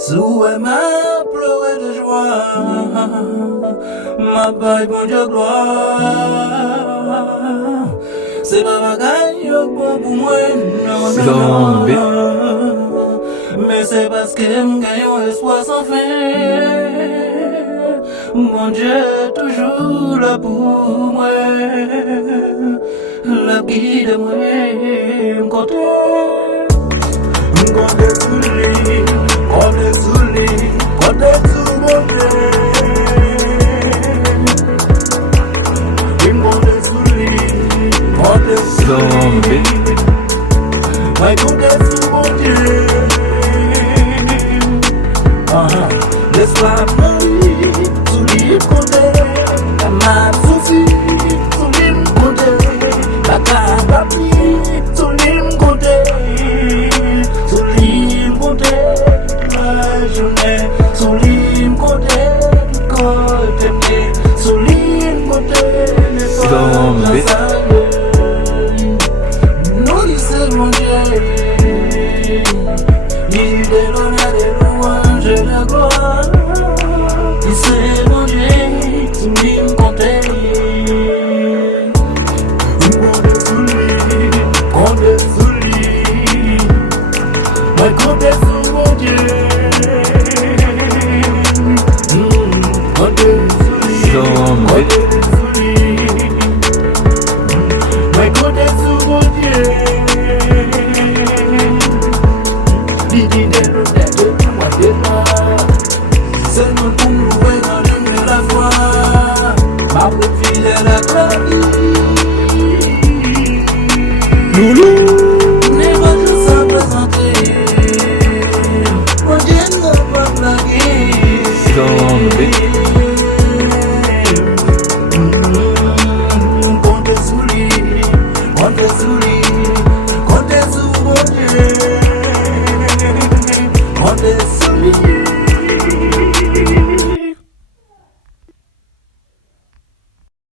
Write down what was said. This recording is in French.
Sous m'a pleuré de joie, ma baille bon Dieu gloire. C'est pas bagaille bon pour moi, non, non, non. Mais c'est parce que m'gagne un espoir sans fin. Mon Dieu toujours là pour moi. La guide moi, m'contente. M'contente sous lui. Côté sous lui, côté sous mon Dieu. Il monte sous lui, côté sous lui. Ouais, côté sous mon Dieu. Laisse-la mourir, sous lui côté. La main souci, sous lui côté. La carapapi, sous lui côté. Sous lui côté. Journée, souligne côté, souligne côté, nous disons mon Dieu, il donne des louanges et la gloire. Disons mon Dieu, souligne côté, côté souligne, côté sous mon Dieu. C'est mon pour louer dans l'hymne de la foi. Ma profile est la vie.